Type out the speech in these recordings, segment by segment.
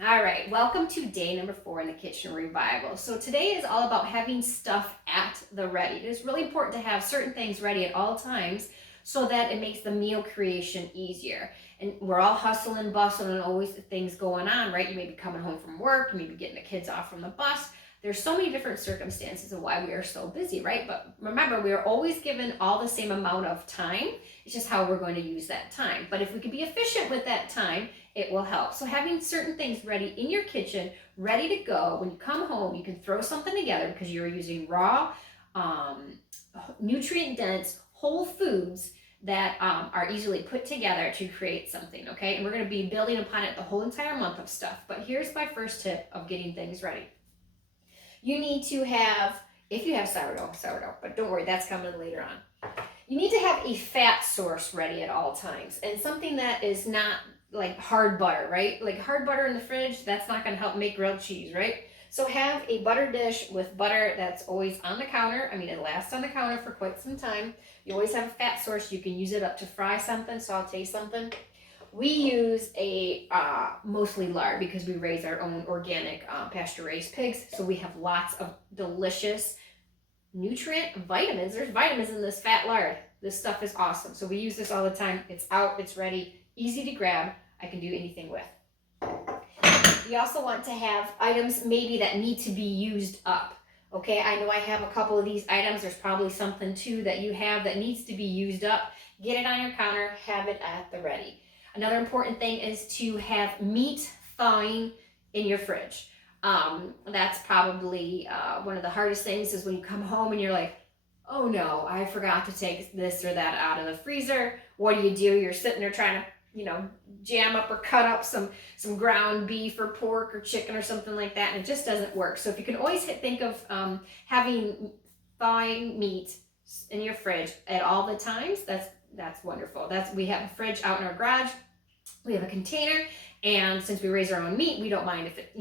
All right, welcome to day number 4 in the kitchen revival. So today is all about having stuff at the ready. It is really important to have certain things ready at all times so that it makes the meal creation easier. And we're all hustling and bustling and always things going on, right? You may be coming home from work, you may be getting the kids off from the bus. There's so many different circumstances of why we are so busy, right? But remember, we are always given all the same amount of time. It's just how we're going to use that time. But if we can be efficient with that time, it will help. So having certain things ready in your kitchen, ready to go, when you come home, you can throw something together because you're using raw, nutrient-dense, whole foods that are easily put together to create something, okay? And we're gonna be building upon it the whole entire month of stuff. But here's my first tip of getting things ready. You need to have, if you have sourdough, but don't worry, that's coming later on. You need to have a fat source ready at all times, and something that is not like hard butter, right? Like hard butter in the fridge, that's not gonna help make grilled cheese, right? So have a butter dish with butter that's always on the counter. I mean, it lasts on the counter for quite some time. You always have a fat source. You can use it up to fry something, saute something. We use a mostly lard because we raise our own organic pasture-raised pigs. So we have lots of delicious nutrient vitamins. There's vitamins in this fat lard. This stuff is awesome. So we use this all the time. It's out, it's ready, easy to grab. I can do anything with. You also want to have items maybe that need to be used up. Okay, I know I have a couple of these items. There's probably something too that you have that needs to be used up. Get it on your counter, have it at the ready. Another important thing is to have meat thawing in your fridge. That's probably one of the hardest things is when you come home and you're like, oh no, I forgot to take this or that out of the freezer. What do? You're sitting there trying to, jam up or cut up some ground beef or pork or chicken or something like that, and it just doesn't work. So if you can always think of having thawing meat in your fridge at all the times, that's wonderful. We have a fridge out in our garage. We have a container, and since we raise our own meat, we don't mind if it,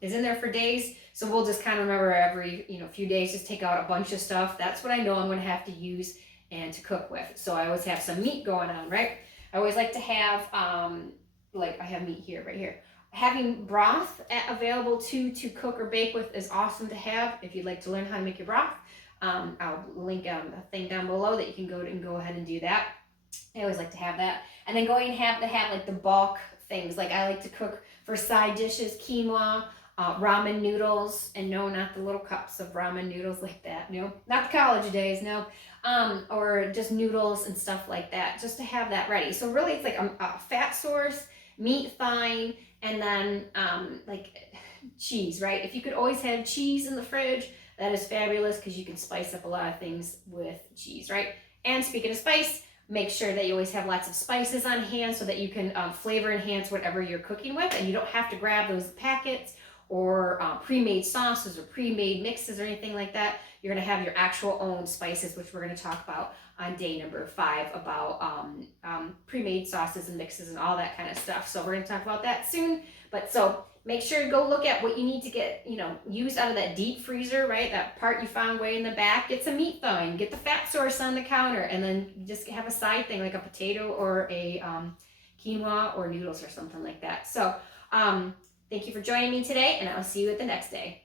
is in there for days. So we'll just kind of remember every, few days, just take out a bunch of stuff. That's what I know I'm going to have to use and to cook with. So I always have some meat going on, right? I always like to have, like I have meat here, right here. Having broth available to cook or bake with is awesome to have if you'd like to learn how to make your broth. I'll link a thing down below that you can go ahead and do that. I always like to have that. And then going to have like the bulk things. Like I like to cook for side dishes, quinoa, ramen noodles, and no, not the little cups of ramen noodles like that. No, not the college days, no. Or just noodles and stuff like that, just to have that ready. So really it's like a fat source, meat thawing, and then like cheese, right? If you could always have cheese in the fridge, that is fabulous because you can spice up a lot of things with cheese, right? And speaking of spice, make sure that you always have lots of spices on hand so that you can flavor enhance whatever you're cooking with, and you don't have to grab those packets or pre-made sauces or pre-made mixes or anything like that. You're going to have your actual own spices, which we're going to talk about on day number 5 about pre-made sauces and mixes and all that kind of stuff. So we're going to talk about that soon. But so make sure to go look at what you need to get, use out of that deep freezer, right? That part you found way in the back. Get some meat thawing, get the fat source on the counter, and then just have a side thing like a potato or a quinoa or noodles or something like that. So thank you for joining me today, and I'll see you at the next day.